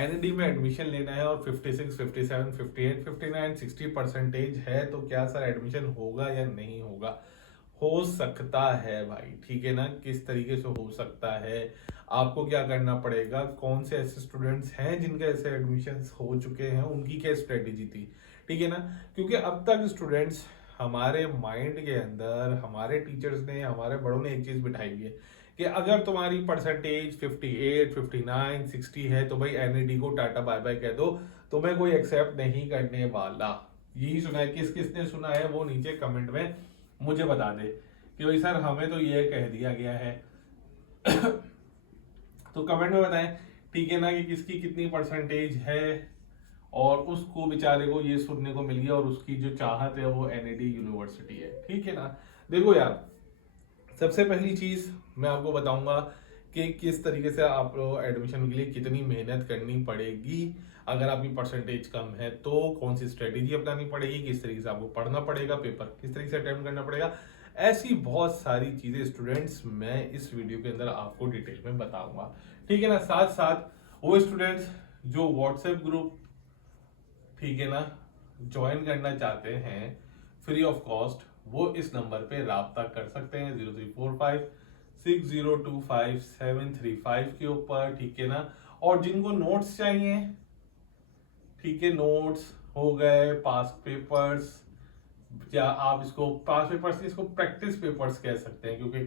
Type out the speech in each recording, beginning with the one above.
NED में admission लेना है और 56, 57, 58, 59, 60% है, तो क्या सर एडमिशन होगा या नहीं होगा? हो सकता है भाई, ठीक है ना। किस तरीके से हो सकता है, आपको क्या करना पड़ेगा, कौन से ऐसे स्टूडेंट्स हैं जिनके ऐसे एडमिशन्स हो चुके हैं, उनकी क्या स्ट्रेटेजी थी, ठीक है ना। क्योंकि अब तक स्टूडेंट्स, हमारे माइंड के अंदर हमारे टीचर्स ने, हमारे बड़ों ने एक चीज बिठाई हुई है कि अगर तुम्हारी परसेंटेज 58, 59, 60 है तो भाई एनईडी को टाटा बाय बाय कह दो, तुम्हें कोई एक्सेप्ट नहीं करने वाला। यही सुना है, किस किस ने सुना है वो नीचे कमेंट में मुझे बता दे कि भाई सर हमें तो ये कह दिया गया है। तो कमेंट में बताएं, ठीक है ना, कि किसकी कितनी परसेंटेज है और उसको बेचारे को ये सुनने को मिल गया और उसकी जो चाहत है वो एनईडी यूनिवर्सिटी है, ठीक है ना। देखो यार, सबसे पहली चीज मैं आपको बताऊंगा कि किस तरीके से आप एडमिशन के लिए कितनी मेहनत करनी पड़ेगी। अगर आपकी परसेंटेज कम है तो कौन सी स्ट्रेटेजी अपनानी पड़ेगी, किस तरीके से आपको पढ़ना पड़ेगा, पेपर किस तरीके से अटेम्प्ट करना पड़ेगा, ऐसी बहुत सारी चीजें स्टूडेंट्स मैं इस वीडियो के अंदर आपको डिटेल में बताऊंगा, ठीक है ना। साथ साथ वो स्टूडेंट्स जो व्हाट्सएप ग्रुप, ठीक है ना, ज्वाइन करना चाहते हैं फ्री ऑफ कॉस्ट, वो इस नंबर पे राब्ता कर सकते हैं 03456025 के ऊपर, ठीक है ना। और जिनको नोट्स चाहिए, ठीक है, नोट्स हो गए, पास पेपर्स, या आप इसको पास पेपर्स, इसको प्रैक्टिस पेपर्स कह सकते हैं, क्योंकि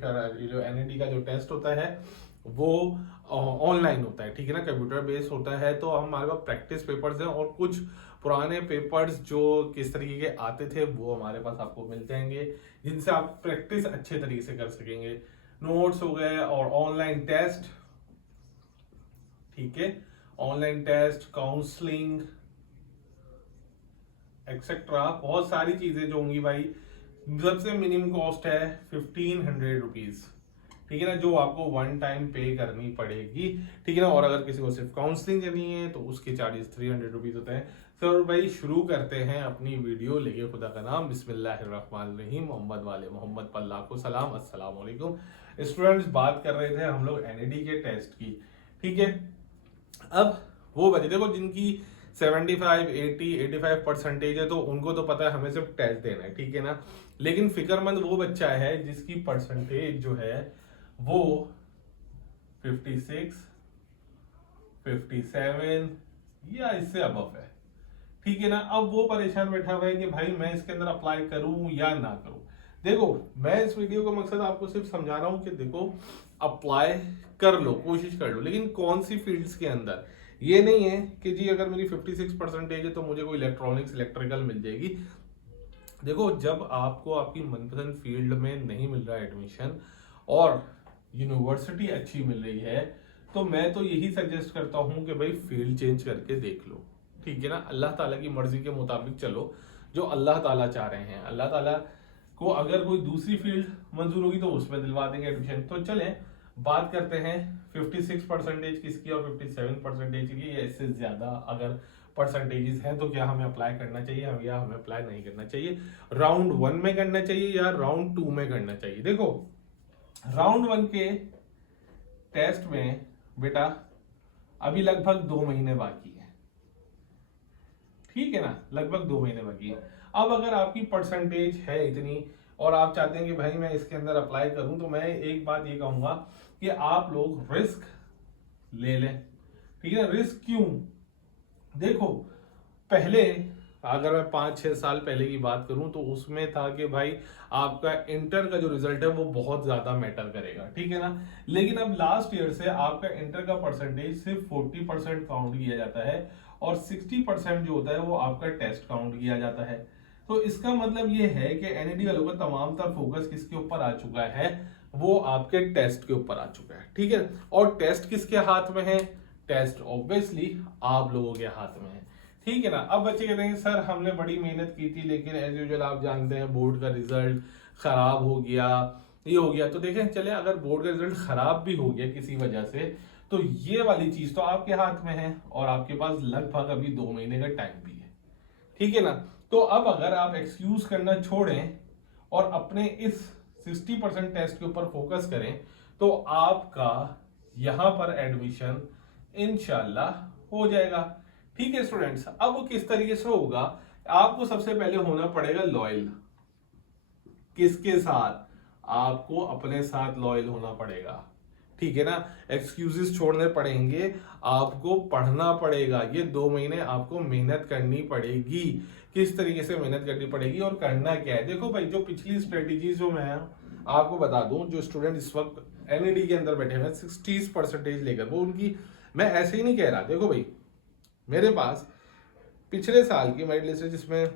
जो एनईडी का जो टेस्ट होता है वो ऑनलाइन होता है, ठीक है ना, कंप्यूटर बेस्ड होता है। तो हमारे पास प्रैक्टिस पेपर्स हैं और कुछ पुराने पेपर्स जो किस तरीके के आते थे वो हमारे पास आपको मिल जाएंगे, जिनसे आप प्रैक्टिस अच्छे तरीके से कर सकेंगे। नोट्स हो गए और ऑनलाइन टेस्ट, ठीक है, ऑनलाइन टेस्ट, काउंसलिंग एक्सेट्रा, बहुत सारी चीजें जो होंगी भाई। सबसे मिनिमम कॉस्ट है 1500 रुपीज, ठीक है ना, जो आपको वन टाइम पे करनी पड़ेगी, ठीक है ना। और अगर किसी को सिर्फ काउंसलिंग करनी है तो उसके चार्जेस 300 रुपीज होते हैं। तो भाई शुरू करते हैं अपनी वीडियो, लेके खुदा का नाम, बिस्मिल्लाहिर्रहमानिर्रहीम, मोहम्मद वाले मोहम्मद पर लाखों सलाम, अस्सलाम वालेकुम। स्टूडेंट्स, बात कर रहे थे हम लोग एनईडी के टेस्ट की, ठीक है। अब वो बच्चे देखो जिनकी 75, 80, 85% है, तो उनको तो पता है हमें सिर्फ टेस्ट देना है, ठीक है ना। लेकिन फिक्रमंद वो बच्चा है जिसकी परसेंटेज जो है वो 56, 57 या इससे अबव है, ठीक है ना। अब वो परेशान बैठा हुआ है कि भाई मैं इसके अंदर अप्लाई करूं या ना करूं। देखो, मैं इस वीडियो का मकसद आपको सिर्फ समझा रहा हूं कि देखो, अप्लाई कर लो, कोशिश कर लो, लेकिन कौन सी फील्ड्स के अंदर। ये नहीं है कि जी अगर मेरी 56% है तो मुझे कोई इलेक्ट्रॉनिक्स, इलेक्ट्रिकल मिल जाएगी। देखो, जब आपको आपकी मनपसंद फील्ड में नहीं मिल रहा है एडमिशन और यूनिवर्सिटी अच्छी मिल रही है, तो मैं तो यही सजेस्ट करता हूं कि भाई फील्ड चेंज करके देख लो, ठीक है ना। अल्लाह ताला की मर्जी के मुताबिक चलो, जो अल्लाह ताला चाह रहे हैं। अल्लाह ताला को अगर कोई दूसरी फील्ड मंजूर होगी तो उसमें दिलवा देंगे एडमिशन। तो चलें बात करते हैं 56% किसकी और 57% की, या इससे ज्यादा अगर परसेंटेजेस हैं तो क्या हमें अप्लाई करना चाहिए या हमें अप्लाई नहीं करना चाहिए, राउंड 1 में करना चाहिए या राउंड 2 में करना चाहिए। देखो, राउंड 1 के टेस्ट में बेटा अभी लगभग 2 महीने बाकी है, ठीक है ना, लगभग 2 महीने बाकी है। अब अगर आपकी परसेंटेज है इतनी और आप चाहते हैं कि भाई मैं इसके अंदर अप्लाई करूं, तो मैं एक बात ये कहूंगा कि आप लोग रिस्क ले लें, ठीक है। रिस्क क्यों? देखो, पहले अगर मैं 5-6 साल पहले की बात करूं तो उसमें था कि भाई आपका इंटर का जो रिजल्ट है वो बहुत ज्यादा मैटर करेगा, ठीक है ना। लेकिन अब लास्ट ईयर से आपका इंटर का परसेंटेज सिर्फ 40% काउंट किया जाता है और 60% जो होता है वो आपका टेस्ट काउंट किया जाता है। तो इसका मतलब ये है कि एनईडी वालों का तमाम तर फोकस किसके ऊपर आ चुका है, वो आपके टेस्ट के ऊपर आ चुका है, ठीक है। और टेस्ट किसके हाथ में है? टेस्ट ऑब्वियसली आप लोगों के हाथ में है, ठीक है ना। अब बच्चे कहते हैं सर हमने बड़ी मेहनत की थी लेकिन एज यूजुअल आप जानते हैं बोर्ड का रिजल्ट खराब हो गया, ये हो गया। तो देखें, चले अगर बोर्ड का रिजल्ट खराब भी हो गया किसी वजह से, तो ये वाली चीज तो आपके हाथ में है और आपके पास लगभग अभी 2 महीने का टाइम भी है, ठीक है ना। तो अब अगर आप एक्सक्यूज करना छोड़ें और अपने इस 60% टेस्ट के ऊपर फोकस करें, तो आपका यहां पर एडमिशन इंशाल्लाह हो जाएगा। ठीक है स्टूडेंट्स, अब वो किस तरीके से होगा, आपको सबसे पहले होना पड़ेगा लॉयल। किसके साथ? आपको अपने साथ लॉयल होना पड़ेगा, ठीक है ना। एक्सक्यूजेस छोड़ने पड़ेंगे, आपको पढ़ना पड़ेगा। ये 2 महीने आपको मेहनत करनी पड़ेगी। किस तरीके से मेहनत करनी पड़ेगी और करना क्या है? देखो भाई, जो पिछली स्ट्रेटेजी जो मैं आपको बता दूं, जो स्टूडेंट इस वक्त एनईडी के अंदर बैठे हुए 60% लेकर, वो उनकी, मैं ऐसे ही नहीं कह रहा। देखो भाई, मेरे पास पिछले साल की मेरिट लिस्ट है जिसमें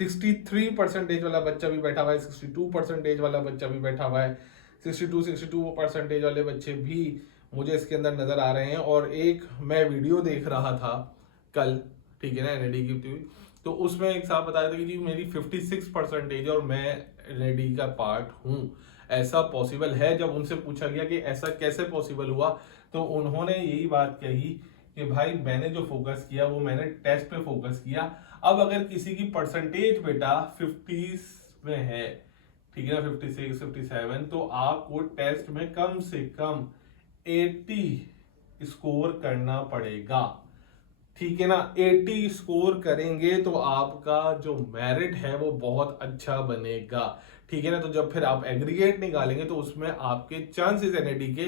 63% वाला बच्चा भी बैठा हुआ है, 62% वाला बच्चा भी बैठा हुआ है, 62% वाले बच्चे भी मुझे इसके अंदर नजर आ रहे हैं। और एक मैं वीडियो देख रहा था कल, ठीक है ना, एनईडी की, तो उसमें एक साहब बता रहे थे कि जी मेरी 56% और मैं एनईडी का पार्ट हूँ। ऐसा पॉसिबल है? जब उनसे पूछा गया कि ऐसा कैसे पॉसिबल हुआ, तो उन्होंने यही बात कही कि भाई मैंने जो फोकस किया वो मैंने टेस्ट पे फोकस किया। अब अगर किसी की परसेंटेज बेटा 50s में है, ठीक है ना, 56 57, तो आपको टेस्ट में कम से कम 80 स्कोर करना पड़ेगा, ठीक है ना। 80 स्कोर करेंगे तो आपका जो मेरिट है वो बहुत अच्छा बनेगा, ठीक है ना। तो जब फिर आप एग्रीगेट निकालेंगे तो उसमें आपके चांसेस एनईडी के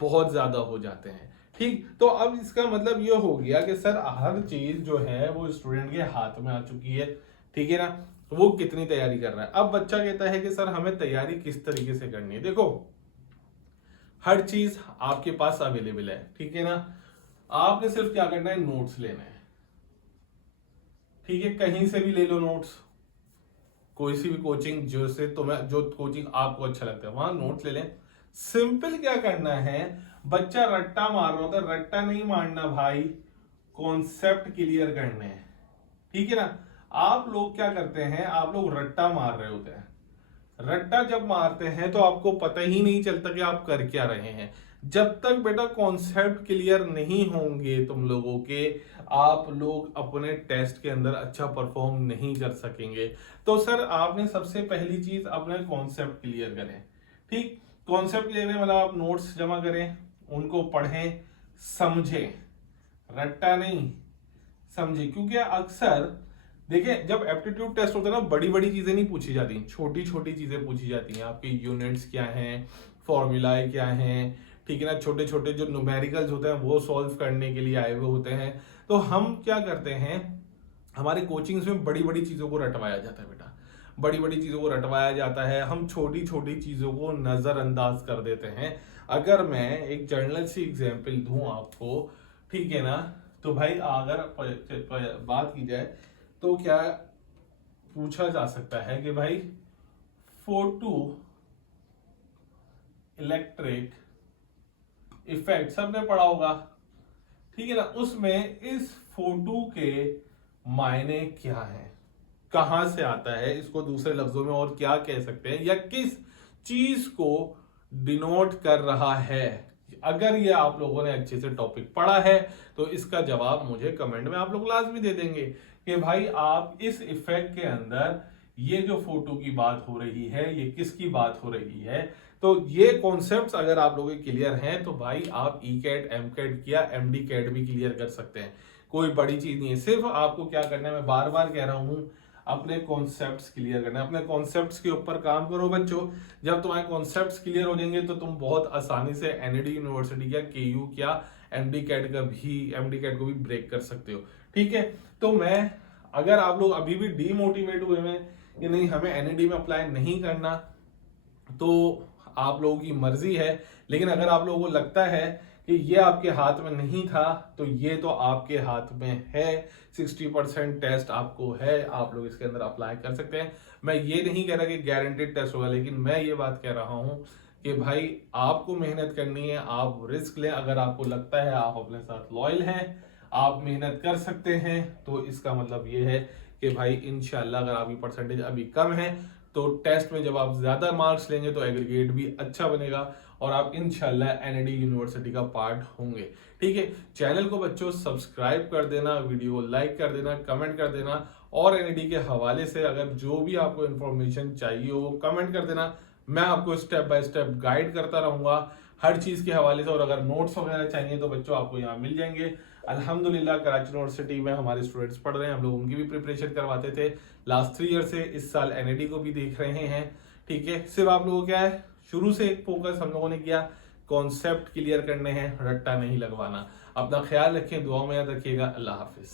बहुत ज्यादा हो जाते हैं, ठीक। तो अब इसका मतलब ये हो गया कि सर हर चीज जो है वो स्टूडेंट के हाथ में आ चुकी है, ठीक है ना। तो वो कितनी तैयारी कर रहा है। अब बच्चा कहता है कि सर हमें तैयारी किस तरीके से करनी है। देखो, हर चीज आपके पास अवेलेबल है, ठीक है ना। आपने सिर्फ क्या करना है, नोट्स लेना है, ठीक है। कहीं से भी ले लो नोट्स, कोई सी भी कोचिंग जो से तुम्हें, जो कोचिंग आपको अच्छा लगता है वहां नोट्स ले लें। सिंपल क्या करना है, बच्चा रट्टा मार रहा होता है, रट्टा नहीं मारना भाई, कॉन्सेप्ट क्लियर करने हैं, ठीक है ना। आप लोग क्या करते हैं, आप लोग रट्टा मार रहे होते हैं। रट्टा जब मारते हैं तो आपको पता ही नहीं चलता कि आप कर क्या रहे हैं। जब तक बेटा कॉन्सेप्ट क्लियर नहीं होंगे तुम लोगों के, आप लोग अपने टेस्ट के अंदर अच्छा परफॉर्म नहीं कर सकेंगे। तो सर आपने सबसे पहली चीज अपने कॉन्सेप्ट क्लियर करें, ठीक। कॉन्सेप्ट क्लियर करें मतलब आप नोट्स जमा करें, उनको पढ़ें, समझें, रट्टा नहीं, समझे। क्योंकि अक्सर देखिए, जब एप्टीट्यूड टेस्ट होता है ना, बड़ी बड़ी चीजें नहीं पूछी जाती, छोटी छोटी चीजें पूछी जाती हैं। आपकी यूनिट्स क्या हैं, फॉर्मूलाए क्या हैं, ठीक है ना। छोटे छोटे जो न्यूमेरिकल्स होते हैं वो सॉल्व करने के लिए आए हुए होते हैं। तो हम क्या करते हैं, हमारे कोचिंग्स में बड़ी बड़ी चीजों को रटवाया जाता है बेटा, बड़ी बड़ी चीजों को रटवाया जाता है। हम छोटी छोटी चीजों को नजरअंदाज कर देते हैं। अगर मैं एक जर्नल सी एग्जाम्पल दूं आपको, ठीक है ना, तो भाई अगर बात की जाए तो क्या पूछा जा सकता है कि भाई फोटो इलेक्ट्रिक इफेक्ट सबने पढ़ा होगा, ठीक है ना। उसमें इस फोटो के मायने क्या है, कहां से आता है, इसको दूसरे लफ्जों में और क्या कह सकते हैं, या किस चीज को डिनोट कर रहा है। अगर ये आप लोगों ने अच्छे से टॉपिक पढ़ा है तो इसका जवाब मुझे कमेंट में आप लोग लाजमी दे देंगे कि भाई आप इस इफेक्ट के अंदर ये जो फोटो की बात हो रही है ये किसकी बात हो रही है। तो ये कॉन्सेप्ट्स अगर आप लोगों के क्लियर हैं तो भाई आप ई कैट, एम कैट या एमडी कैट भी क्लियर कर सकते हैं। कोई बड़ी चीज नहीं है, सिर्फ आपको क्या करना है, मैं बार बार कह रहा हूं, अपने कॉन्सेप्ट्स क्लियर करना है। अपने कॉन्सेप्ट्स के ऊपर काम करो बच्चों। जब तुम्हारे कॉन्सेप्ट्स क्लियर हो जाएंगे तो तुम बहुत आसानी से एनईडी यूनिवर्सिटी या केयू क्या एमडी कैट का भी, एमडी कैट को भी ब्रेक कर सकते हो, ठीक है। तो मैं, अगर आप लोग अभी भी डीमोटिवेट हुए हैं कि नहीं हमें एनईडी में अप्लाई नहीं करना, तो आप लोगों की मर्जी है। लेकिन अगर आप लोगों को लगता है कि ये आपके हाथ में नहीं था तो ये तो आपके हाथ में है, 60% टेस्ट आपको है, आप लोग इसके अंदर अप्लाई कर सकते हैं। मैं ये नहीं कह रहा कि गारंटेड टेस्ट होगा, लेकिन मैं ये बात कह रहा हूं कि भाई आपको मेहनत करनी है, आप रिस्क लें। अगर आपको लगता है आप अपने साथ लॉयल हैं, आप मेहनत कर सकते हैं, तो इसका मतलब ये है कि भाई इंशाल्लाह अगर आपकी परसेंटेज अभी कम है तो टेस्ट में जब आप ज्यादा मार्क्स लेंगे तो एग्रीगेट भी अच्छा बनेगा और आप इंशाल्लाह एनईडी यूनिवर्सिटी का पार्ट होंगे, ठीक है। चैनल को बच्चों सब्सक्राइब कर देना, वीडियो लाइक कर देना, कमेंट कर देना, और एनईडी के हवाले से अगर जो भी आपको इन्फॉर्मेशन चाहिए हो वो कमेंट कर देना। मैं आपको स्टेप बाय स्टेप गाइड करता रहूंगा हर चीज के हवाले से। और अगर नोट्स वगैरह चाहिए तो बच्चों आपको यहाँ मिल जाएंगे। अल्हम्दुलिल्लाह कराची यूनिवर्सिटी में हमारे स्टूडेंट्स पढ़ रहे हैं, हम लोग उनकी भी प्रिपरेशन करवाते थे लास्ट 3 ईयर से, इस साल एनएडी को भी देख रहे हैं। ठीक है, सिर्फ आप लोगों को क्या है, शुरू से फोकस हम लोगों ने किया, कॉन्सेप्ट क्लियर करने हैं, रट्टा नहीं लगवाना। अपना ख्याल रखें, दुआओं में याद रखिएगा। अल्लाह हाफिज।